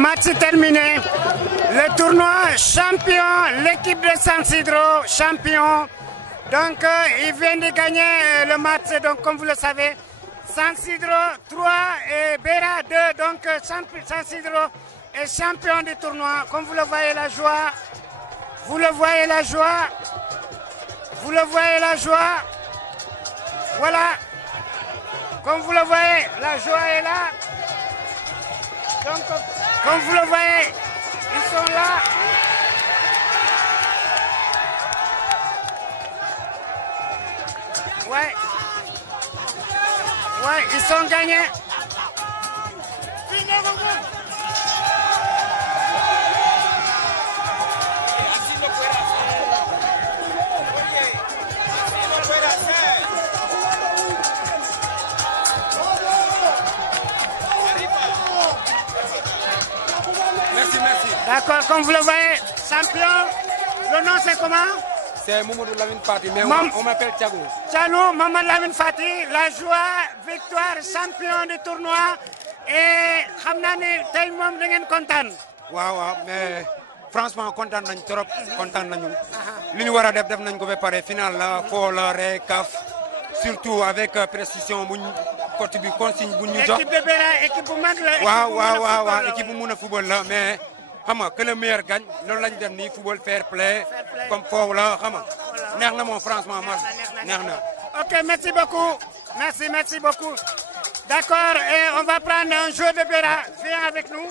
match terminé. Le tournoi champion, l'équipe de San Isidro champion. Donc, ils viennent de gagner le match. Donc, comme vous le savez, San Isidro 3 et Bera 2. Donc, San Isidro est champion du tournoi. Comme vous le voyez, la joie. Vous le voyez, la joie. Vous le voyez, la joie. Voilà. Comme vous le voyez, la joie est là. Donc, comme vous le voyez, ils sont là. Ouais. Ouais, ils sont gagnés. D'accord, comme vous le voyez, champion. Le nom c'est comment? C'est Mamadou Lamine Fati, mais on m'appelle Thiago. Thiago, Mamadou Lamine Fati, la joie, victoire, champion du tournoi. Et Hamnani, tay mom da ngeen kontaan. Waaw, mais franchement kontaan nañ trop, kontaan nañu. Li ñu wara def nañ ko ba paré final la fo la ré kaf. Surtout avec précision buñ côté bi consigne buñ ñu jox. Équipe de Bera, équipe bu mag la. Waaw, équipe bu mëna football la mais xam nga que le meilleur gagne loolu lañ def nii football fair play comme foofu la xam nga neex na moom franchement neex na. Ok, merci beaucoup. Merci beaucoup. D'accord, et on va prendre un joueur de Bera. Viens avec nous.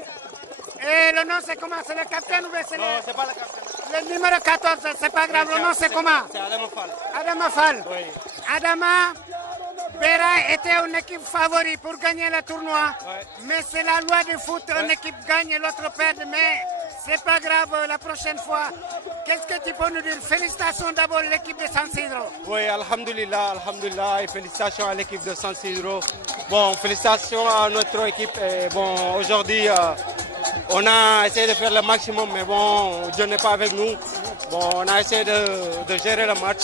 Et le nom c'est comment? C'est le capitaine ou bien c'est Non, c'est pas le capitaine. Le numéro 14, c'est pas grave. Le nom c'est comment? C'est Adama Fall. Adama Fall. Oui. Adama, Bera était une équipe favorite pour gagner le tournoi. Ouais. Mais c'est la loi du foot, une équipe gagne et l'autre perd. Mais c'est pas grave la prochaine fois. Qu'est-ce que tu peux nous dire? Félicitations d'abord à l'équipe de San Isidro. Oui, alhamdulillah, et félicitations à l'équipe de San Isidro. Bon, félicitations à notre équipe. Et bon, aujourd'hui, on a essayé de faire le maximum, mais bon, Dieu n'est pas avec nous. Bon, on a essayé de gérer le match.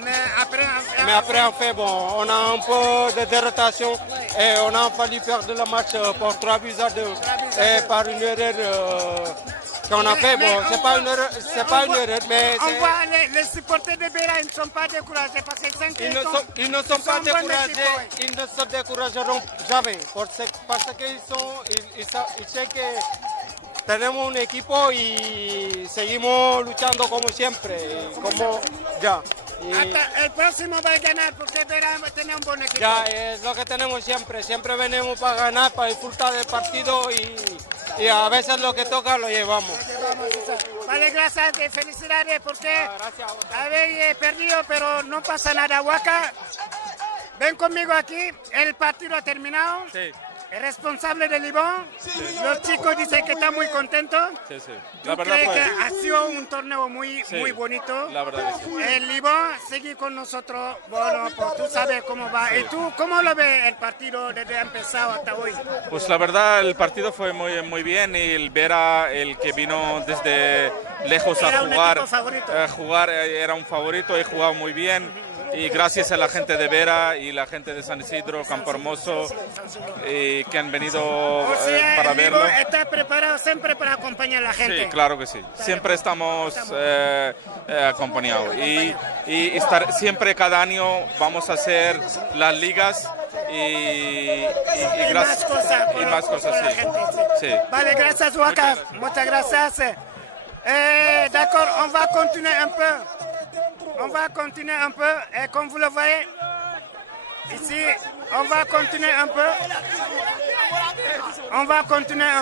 Mais après, en fait, bon, on a un peu de dérotation et on a fallu perdre le match pour 3-2 et par une erreur qu'on a fait. Bon, c'est pas une erreur, mais on voit les supporters de Bera, ils ne sont pas découragés parce que ils ne sont pas découragés, ils ne se décourageront jamais parce qu'ils savent que tenemos un equipo y seguimos luchando como siempre, como ya. Hasta el próximo va a ganar porque Bera tiene un buen equipo. Ya, es lo que tenemos siempre venimos para ganar, para disfrutar del partido y a veces lo que toca lo llevamos. Vale, gracias y felicidades porque habéis perdido, pero no pasa nada. Waka, ven conmigo aquí, el partido ha terminado. Sí. El responsable del Libón, los chicos dicen que están muy contentos. Sí, sí. La verdad que ha sido un torneo muy bonito. La verdad que sí. El Libón sigue con nosotros. Bueno, pues tú sabes cómo va. Sí. ¿Y tú cómo lo ves el partido desde empezado hasta hoy? Pues la verdad el partido fue muy bien y el Bera, el que vino desde lejos a jugar, era un favorito y jugaba muy bien. Y gracias a la gente de Bera y la gente de San Isidro, Campo Hermoso, que han venido para verlo. ¿Estás preparado siempre para acompañar a la gente? Sí, claro que sí. Siempre estamos acompañados. Y siempre cada año vamos a hacer las ligas y más cosas, sí. Vale, gracias, Waka. Muchas gracias. D'accord, on va continuer un peu. Et comme vous le voyez, ici, on va continuer un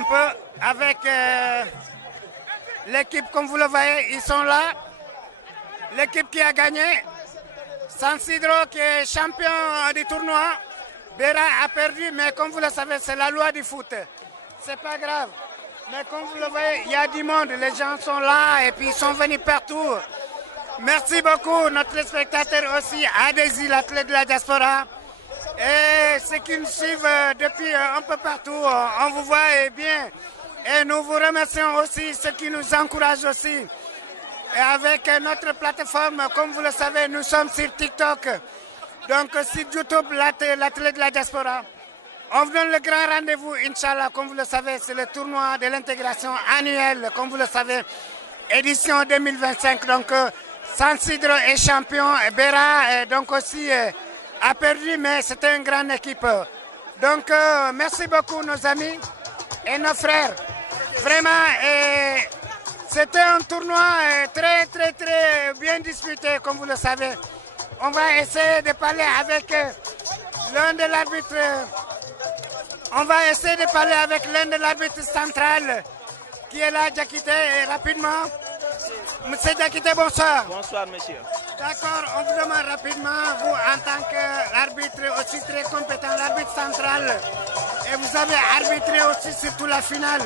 peu avec l'équipe, comme vous le voyez, ils sont là. L'équipe qui a gagné, San Isidro qui est champion du tournoi. Bera a perdu, mais comme vous le savez, c'est la loi du foot. C'est pas grave. Mais comme vous le voyez, il y a du monde, les gens sont là et puis ils sont venus partout. Merci beaucoup, notre spectateur aussi, Adesi, l'athlète de la diaspora. Et ceux qui nous suivent depuis un peu partout, on vous voit bien. Et nous vous remercions aussi, ceux qui nous encouragent aussi. Et avec notre plateforme, comme vous le savez, nous sommes sur TikTok. Donc sur YouTube, l'athlète de la diaspora. On vous donne le grand rendez-vous, Inch'Allah, comme vous le savez, c'est le tournoi de l'intégration annuelle, comme vous le savez, édition 2025. Donc, San Isidro est champion, Bera donc aussi a perdu, mais c'était une grande équipe. Donc, merci beaucoup nos amis et nos frères. Vraiment, c'était un tournoi très bien disputé, comme vous le savez. On va essayer de parler avec l'un de l'arbitre. On va essayer de parler avec l'un de l'arbitre central qui est là, Diakité, rapidement. Monsieur Diakité, bonsoir. Bonsoir, monsieur. D'accord, on vous demande rapidement, vous en tant qu'arbitre aussi très compétent, l'arbitre central, et vous avez arbitré aussi surtout la finale.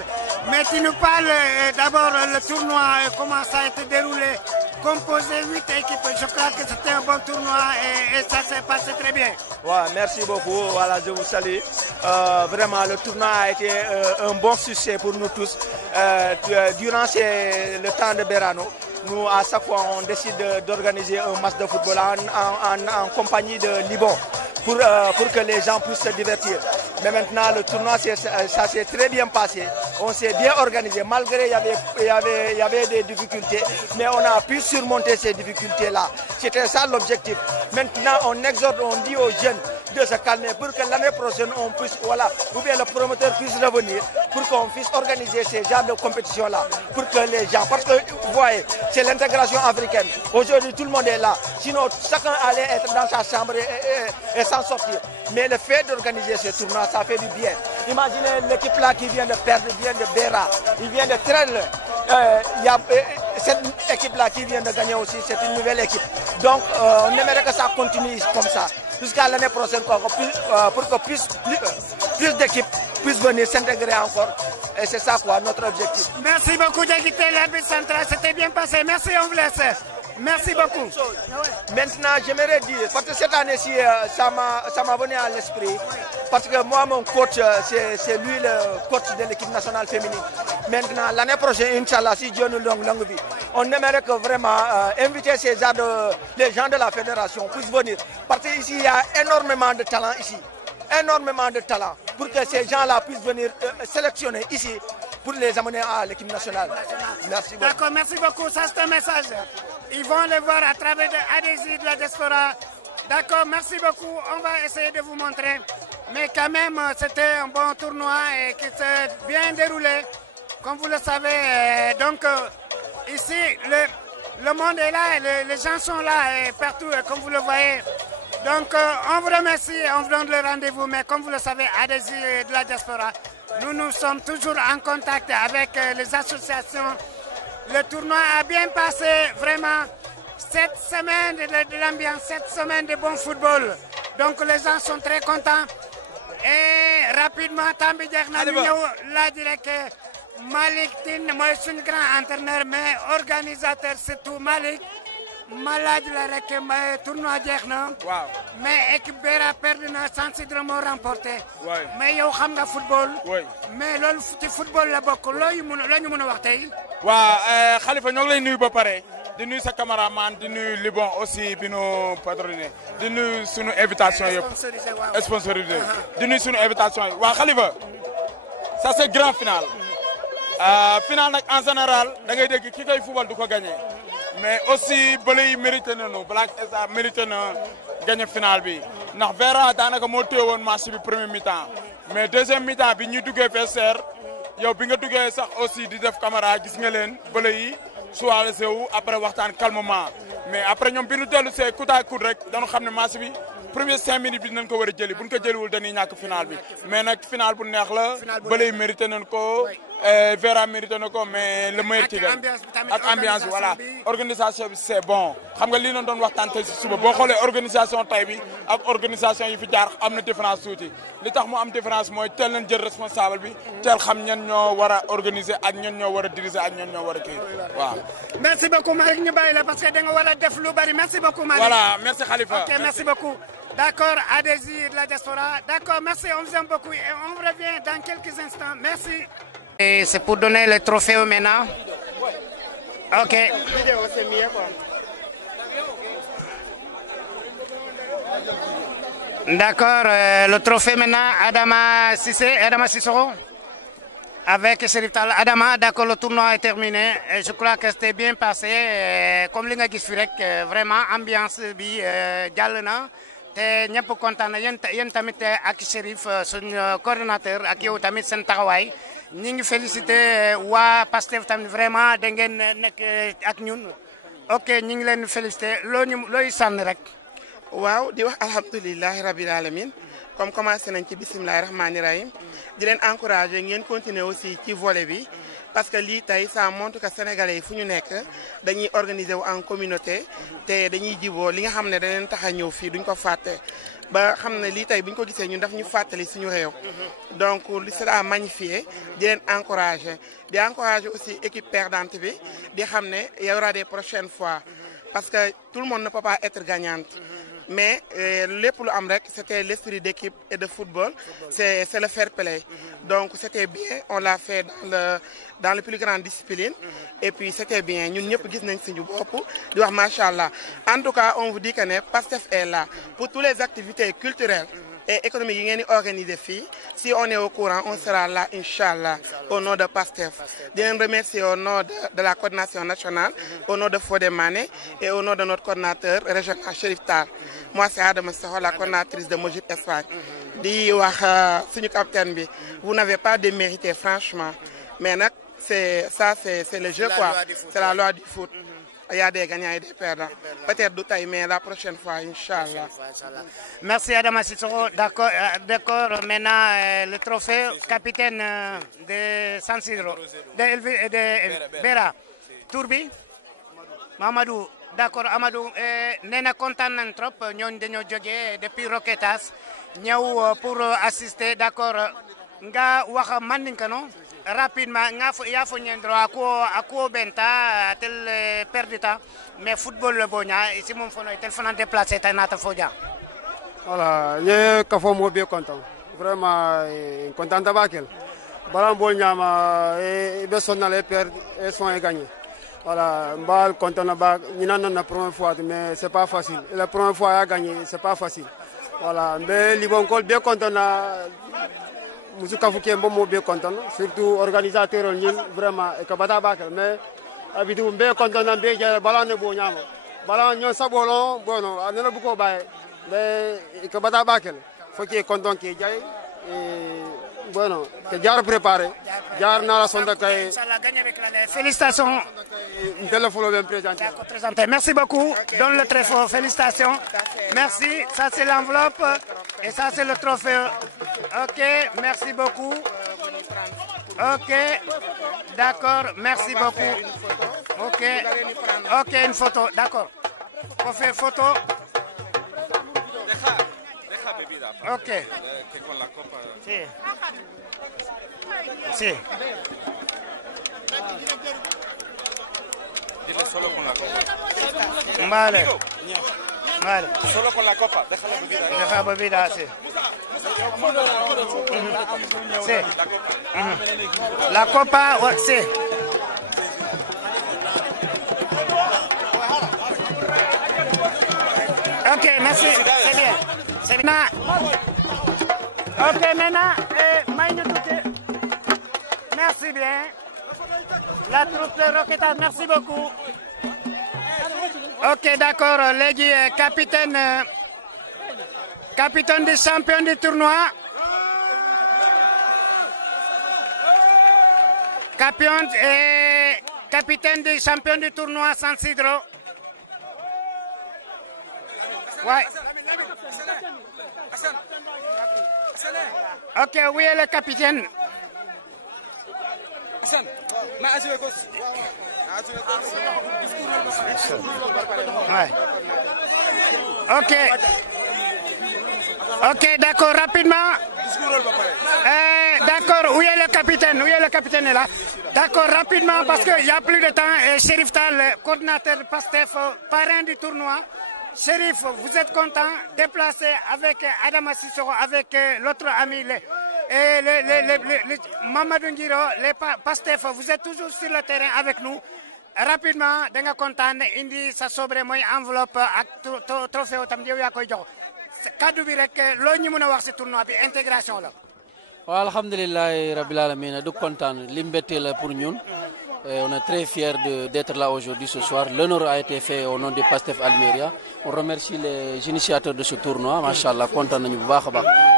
Mais tu nous parles d'abord le tournoi, comment ça a été déroulé. Composé 8 équipes, je crois que c'était un bon tournoi et ça s'est passé très bien. Ouais, merci beaucoup, voilà, je vous salue. Vraiment, le tournoi a été un bon succès pour nous tous. Durant le temps de Berano, nous, à chaque fois, on décide d'organiser un match de football en compagnie de Liban pour que les gens puissent se divertir. Mais maintenant, le tournoi, ça s'est très bien passé. On s'est bien organisé, malgré il y avait des difficultés, mais on a pu surmonter ces difficultés-là. C'était ça l'objectif. Maintenant, on exhorte, on dit aux jeunes de se calmer pour que l'année prochaine, on puisse, voilà, ou bien le promoteur puisse revenir pour qu'on puisse organiser ces genres de compétitions-là, pour que les gens, parce que vous voyez, c'est l'intégration africaine. Aujourd'hui, tout le monde est là. Sinon, chacun allait être dans sa chambre et s'en sortir. Mais le fait d'organiser ce tournoi, ça fait du bien. Imaginez l'équipe là qui vient de perdre, vient de Bera, il vient de Trelle. Il y a cette équipe-là qui vient de gagner aussi, c'est une nouvelle équipe. Donc, on aimerait que ça continue comme ça, jusqu'à l'année prochaine, pour que plus d'équipes puissent venir s'intégrer encore. Et c'est ça, quoi, notre objectif. Merci beaucoup, Diakité, l'arbitre central. C'était bien passé. Merci, on vous laisse. Merci beaucoup. Maintenant, j'aimerais dire, parce que cette année-ci, ça m'a venu à l'esprit, parce que moi, mon coach, c'est lui le coach de l'équipe nationale féminine. Maintenant, l'année prochaine, Inch'Allah, si Dieu nous donne longue vie, on aimerait que vraiment inviter les gens de la fédération puissent venir. Parce qu'ici, il y a énormément de talent ici. Énormément de talent pour que ces gens-là puissent venir sélectionner ici pour les amener à l'équipe nationale. Merci beaucoup. D'accord, merci beaucoup. Ça, c'est un message. Ils vont le voir à travers l'adhésion de la diaspora. D'accord, merci beaucoup. On va essayer de vous montrer. Mais quand même, c'était un bon tournoi et qui s'est bien déroulé. Comme vous le savez, donc ici, le monde est là, les gens sont là et partout, comme vous le voyez. Donc, on vous remercie, on vous donne le rendez-vous. Mais comme vous le savez, adhésion de la diaspora, nous sommes toujours en contact avec les associations. Le tournoi a bien passé, vraiment. 7 semaines de l'ambiance, 7 semaines de bon football. Donc les gens sont très contents. Et rapidement, Tambi Diakna, là, je dirais que Malik Tine, moi je suis un grand entraîneur, mais organisateur, c'est tout Malik. Malade la rek mais tournoi jeex na mais équipe Bera perdu na San Isidro moo remporté mais yow xam nga football mais loolu ci football la bokk la ñu mën a wax tey waaw Khalifa ñoo ngi lay nuyu ba pare di nuyu sa cameraman di nuyu Liban aussi bi nu patroniné di nuyu sunu invitation yëpp sponsorisé di nuyu sunu invitation yi waaw Khalifa ça c'est grand final final nag en général da ngay dégg ki koy football du ko gagné mais aussi bële yi mérité nañu Black SA mérité na gagné final bi ndax Vera daanaka moo téye woon match bi premier mi-temps mais deuxième mi-temps bi ñu duggee VSR yow bi nga duggee sax aussi di def caméra gis nga leen bële yi soialisé wu après waxtaan calmement mais après ñoom bi ñu dellu see coup à coup rek dañu xam ne match bi premier 5 minutes bi dinañ ko war a jëli bu ñu ko jëliwul dañuy ñàkk final bi mais nag final bu neex la bële yi mérité nañ ko Vera mérité na ko mais le meilleur ci gagne ak ambiance bi voilà organisation bi c'est bon xam nga lii nañ doon waxtaan tey si suba boo xoolee organisation tey bi ak organisation yi fi jaar am na différence tuuti li tax mu am différence mooy teel nañ jël responsable bi teel xam ñan ñoo war a organiser ak ñan ñoo war a diriger ak ñan ñoo war a kii waaw. merci beaucoup Malick ñu bàyyi la parce que da nga war a def lu bari merci beaucoup Malick. voilà merci Khalifa. ok merci beaucoup. D'accord, à Désir de la diaspora. D'accord, merci, on vous aime beaucoup et on revient dans quelques instants. Merci. Et c'est pour donner le trophée maintenant. Ok. D'accord, le trophée maintenant, Adama Cissokho avec Chérif Tall. Adama, d'accord, le tournoi est terminé. Et je crois que c'était bien passé. Comme li nga gis fi rek vraiment ambiance bi jàll na te ñëpp kontaan na yéen tamit ak Chérif suñu coordonnateur ak yow tamit seen taxawaay ñi ngi félicité waa Pastef tamit vraiment da ngeen nekk ak ñun ok ñi ngi leen félicité looy sànni rek. waaw di wax alhamdulilahi rabil alamin comme commencé nañ ci bisimilahi rahmaani rahim di leen encouragé ngeen continuer aussi ci volet bi parce que lii tey ça montre que sénégalais yi fu ñu nekk dañuy organiser wu en communauté te dañuy jiboo li nga xam ne da leen tax a ñëw fii duñ ko fàtte ba xam ne lii tey bu ñu ko gisee ñun daf ñu fàttali suñu réew donc li sera magnifié di leen encouragé di encouragé aussi équipe perdante bi di xam ne y aura des prochaines fois parce que tout le monde ne peut pas être gagnante mais lépp lu am rek c'était l'esprit d'équipe et de football c'est le fair play donc c'était bien on l'a fait dans le plus grande discipline et puis c'était bien ñun ñëpp gis nañ suñu bopp di wax machallah en tout cas on vous dit que ne Pastef est là pour toutes les activités culturelles et économiques yi ngeen di organiser fii si on est au courant on sera là inchallah au nom de Pastef di leen remercier au nom de la coordination nationale au nom de Fodé Mané et au nom de notre coordinateur régional Chérif Tall moi c'est Adama Cissokho la coordinatrice de Mojib Espagne di wax suñu capitaine bi vous n'avez pas démérité franchement mais nag c'est le jeu quoi c'est la loi du foot. Il y a des gagnants et des perdants. Peut-être du taille, mais la prochaine fois, Inch'Allah. Merci Adama Cissokho. D'accord. Maintenant, le trophée capitaine de San Isidro, de Bera. Tourbi, Mamadou. D'accord, Amadou. Nena content nañ trop. Ñooñu dañoo jógee depuis Roquetas ñëw pour assister. D'accord. Nga wax mandinka no rapidement ya fo ñendro ako benta tel perdita mais football le bonya ici mon fono tel fana déplacer ta nata foja voilà ye ka fo mo be content vraiment content tabakel balam bol nyama e be sonnal e perdre et sont gagné voilà mbal content na ba ñina non na première fois mais c'est pas facile et la première fois a gagné c'est pas facile voilà mais li bon kol be content na Monsieur Kafouké Mbomo bien content, surtout organisateur ñin vraiment et que bata bakel mais abidu be content na be jare bala ne bo ñama bala ñoo sabolo bono anena bu ko baye mais que bata bakel faut qu'il content qui jay et bueno que jar préparé jar na la sonda kay inchallah gagner avec la félicitations téléphone bien présenté. D'accord, présenté. Merci beaucoup. Donne le trophée. Félicitations. Merci. Ça c'est l'enveloppe et ça c'est le trophée. OK, merci beaucoup. OK. D'accord, merci beaucoup. OK. OK, une photo. D'accord. On fait photo. OK. Sí. Sí. Dile solo con la copa. Vale. Vale. Solo con la copa, déjala bebida. Deja bebida, sí. Sí. La copa, sí. Ok, merci. C'est bien. C'est bien. Ok, maintenant, merci bien. La troupe de Roquetas, merci beaucoup. Ok, d'accord. Légui, capitaine des champions du tournoi. Capitaine des champions du tournoi San Isidro. Ouais. Ok, oui, le capitaine. Ouais. Ok. Ok, d'accord, rapidement. D'accord, où est le capitaine? Où est le capitaine est là? D'accord, rapidement, parce qu'il n'y a plus de temps. Chérif Tall, coordinateur de Pastef, parrain du tournoi. Chérif, vous êtes content, déplacé avec Adama Cissokho, avec l'autre ami, Mamadou Ngiro, les Pastef, vous êtes toujours sur le terrain avec nous. Rapidement, da nga kontaan indi sa sobre mooy enveloppe ak trophée tam yow yaa koy jox kaddu bi rek loo ñu mën a wax si tournoi bi intégration la. waaw alhamdulilah rabbil alamin du kontaan li mbette la pour ñun. On est très fiers d'être là aujourd'hui, ce soir. L'honneur a été fait au nom de Pastef Almeria. On remercie les initiateurs de ce tournoi. Machallah, content de nous voir.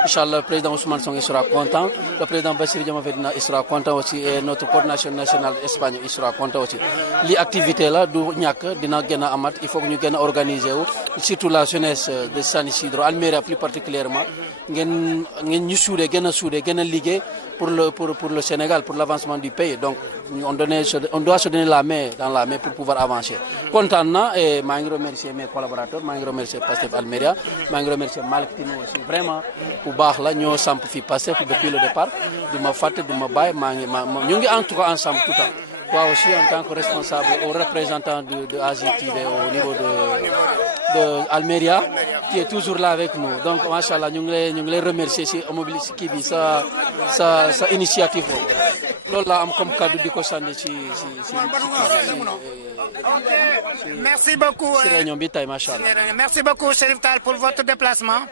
Inch'Allah, le président Ousmane Sonko sera content. Le président Bassirou Diomaye Faye il sera content aussi. Et notre coordination nationale Espagne il sera content aussi. Les activités là, du ñak dina gëna amat. Il faut que ñu gëna organiser wu. Surtout la jeunesse de San Isidro, Almeria plus particulièrement. Ngeen ñu soudé gëna liggéey pour le Sénégal, pour l'avancement du pays. Donc, on doit se donner la main dans la main pour pouvoir avancer. Content et je remercie mes collaborateurs, je remercie Pastef Almeria, je remercie Malik Tino aussi. Vraiment, pour Bahla, nous sommes Pastef depuis le départ. De ma fête, de ma baille, nous sommes en tout cas ensemble tout le temps. Toi aussi, en tant que responsable ou représentant de Asie TV au niveau de Almeria, qui est toujours là avec nous. Donc, machallah, nous les remercier si sa initiative. Lola am comme cadeau di ko sandi ci merci beaucoup. Merci beaucoup Chérif Tall pour votre déplacement.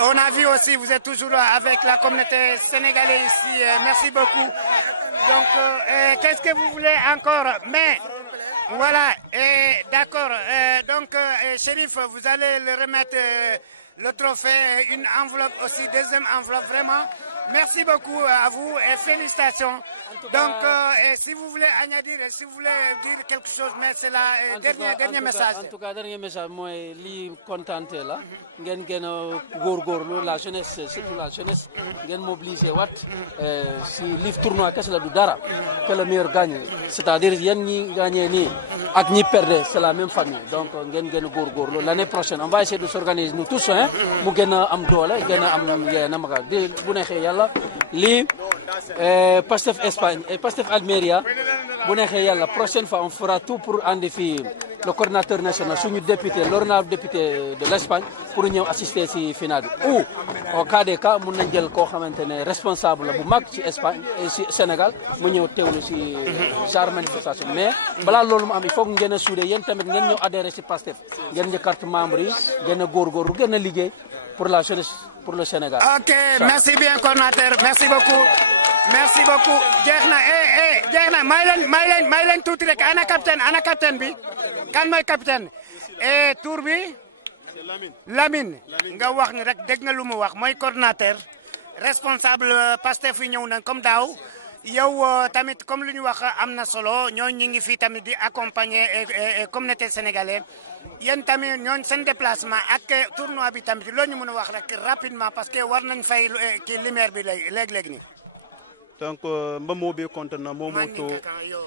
On a vu aussi vous êtes toujours avec la communauté sénégalaise ici. Merci beaucoup. Donc qu'est-ce que vous voulez encore? Mais voilà, d'accord. Donc Chérif, vous allez le remettre le trophée, une enveloppe aussi, deuxième enveloppe vraiment. Merci beaucoup à vous et félicitations. Donc, si vous voulez añadir, si vous voulez dire quelque chose, mais c'est le dernier message. En tout cas, dernier message, moi, li contenté là, ngeen góorgóorlu la jeunesse, surtout la jeunesse, ngeen mobiliser wat si livre tournoi kese la du dara, que le meilleur gagne. C'est-à-dire yéen ñi gagné nii ak ñi perdre, c'est la même famille. Donc, ngeen góorgóorlu. L'année prochaine, on va essayer de s'organiser nous tous, hein, mu gën a am doole, gën a am yéena maga. Bu neexee Yàlla li Pastef Espagne et Pastef Almeria bu neexee Yàlla prochaine fois on fera tout pour andi fi le coordinateur national suñu député l'honorable député de l'Espagne pour ñëw assister ci finale bi ou au cas des cas mun nañ jël koo xamante ne responsable la bu mag ci Espagne et ci Sénégal mu ñëw teewlu ci genre manifestation mais balaa loolu mu am il faut que ngeen a soudé yéen tamit ngeen ñëw adhéré ci Pastef ngeen ñu carte membre yi ngeen a góorgóorlu gën a liggéey pour la jeunesse pour le Sénégal. Ok, merci bien coordinateur, merci beaucoup. Merci beaucoup. jeex na may leen tuuti rek ana capitaine bi kan mooy capitaine et tour bi Lamine nga wax ni rek dégg nga lu mu wax mooy coordinateur responsable Pastef yi ñëw nañ comme daaw yow tamit comme lu ñu wax am na solo ñooñu ñu ngi fii tamit di accompagner communauté sénégalaise yéen tamit ñooñu seen déplacement ak tournoi bi tamit loo ñu mën a wax rek rapidement parce que war nañ fay kii lumière bi léegi nii. Donc mbamo be kontana momo to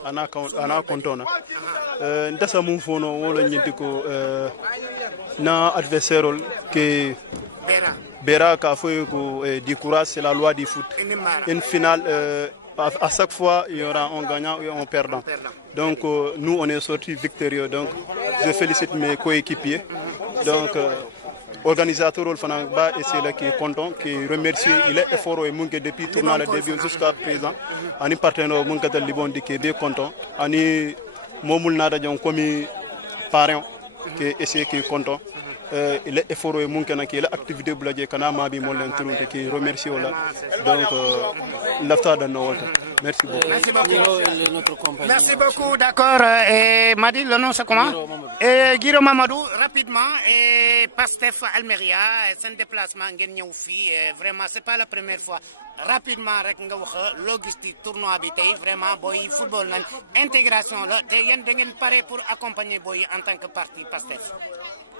ana kontona ndasa mum fono wala nyinti ko na adversaire que Bera ka foi ko di courage c'est la loi du foot. Une finale à chaque fois il y aura un gagnant et un perdant. Donc nous on est sortis victorieux donc je félicite mes coéquipiers. Donc organisateur Olfanangba et c'est là qui est content, qui remercie, il est effort et munke depuis tournant le début jusqu'à présent. Ani partenaire munke de Libon qui est bien content. Ani momul nada jong komi parent qui essaie qui est content. Il est effort et munke na qui est l'activité bladje kana mabi molen turunte qui remercie ola. Donc l'after de Noël. Merci beaucoup. Merci beaucoup, d'accord. Et Madi, le nom c'est comment? Guiro Mamadou, rapidement. Et Pastef Almeria, c'est un déplacement vraiment, c'est pas la première fois. Rapidement, logistique, tournoi, vraiment, boy, football, intégration, vous paré pour accompagner boy en tant que parti Pastef.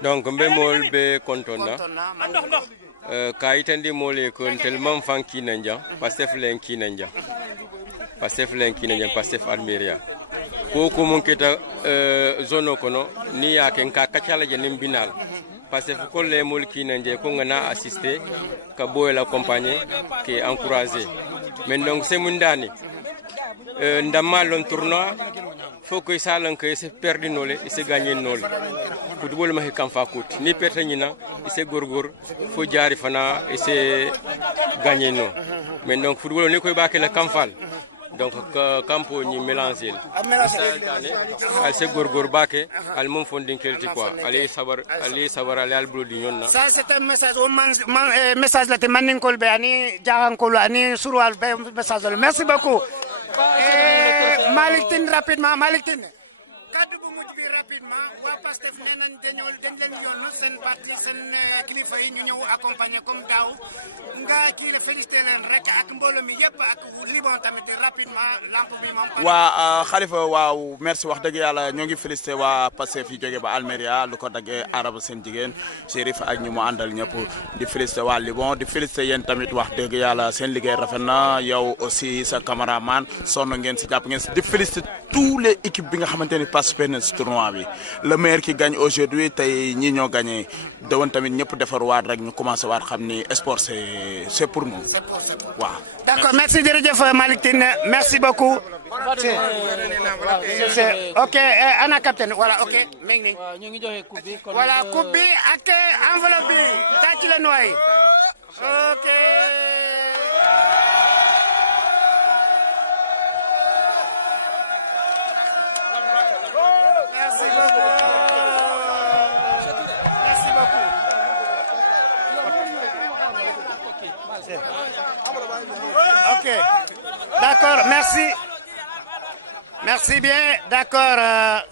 Donc, je suis content. Kaitandi mole ko tellement fanki nanja Pastef lenki nanja Pastef lenki nanja Pastef Almeria ko mun kita zone kono ni ya ken ka kachala jenim binal Pastef ko le mol ki nanja ko ngana assister ka boy la accompagner qui encourager mais donc c'est mundani ndama lon tournoi faut que ça lan que c'est perdu nolé et c'est gagné nolé football ma kam fa kout ni perte ñina c'est gorgor fo jaari fana et c'est gagné no mais donc football ni koy baké la kam fal donc campo ni mélanger al se gorgor bake al mom fondin kelti quoi ali sabar ali al blodi ñonna ça c'est un message au message la te manin kol be ani jahan kol ani surwal be message merci beaucoup Malick Tine rapidement Malick Tine kaddu bu mujj bi rapidement waa Pastef nee nañ dañ leen yoon seen parti seen kilifa yi ñu ñëw accompagner comme daaw nga kii la félicité leen rek ak mbooloo mi yëpp ak Liban tamit rapidement lamp bi moom. waa Khalifa waaw merci wax dëgg yàlla ñoo ngi félicité waa Pastef yi jóge ba Almeria lu ko daggee araba seen jigéen Chérif ak ñu mu àndal ñëpp di félicité waa Liban di félicité yéen tamit wax dëgg yàlla seen liggéey rafet na yow aussi sa cameraman sonn ngeen si jàpp ngeen si di félicité tous les équipes bi nga xamante ni participé na si tournoi bi le meilleur qui gagne aujourd'hui tey ñi ñoo gagné dawoon tamit ñëpp defar waat rek ñu commencé waat xam ni sport c'est pour nous waaw. D'accord merci jërëjëf Malick Tine merci beaucoup. ok ana capitaine voilà ok mi ngi nii. ñu ngi joxe coupe bi. voilà coupe bi ak enveloppe bi tàcc leen waay ok. Ok, d'accord, merci. Merci bien, d'accord.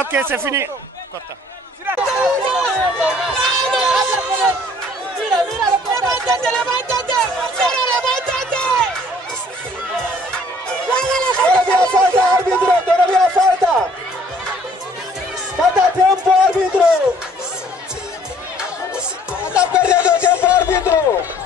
Ok, c'est fini. Todavía falta. Falta tiempo, árbitro. Está perdiendo tiempo, árbitro.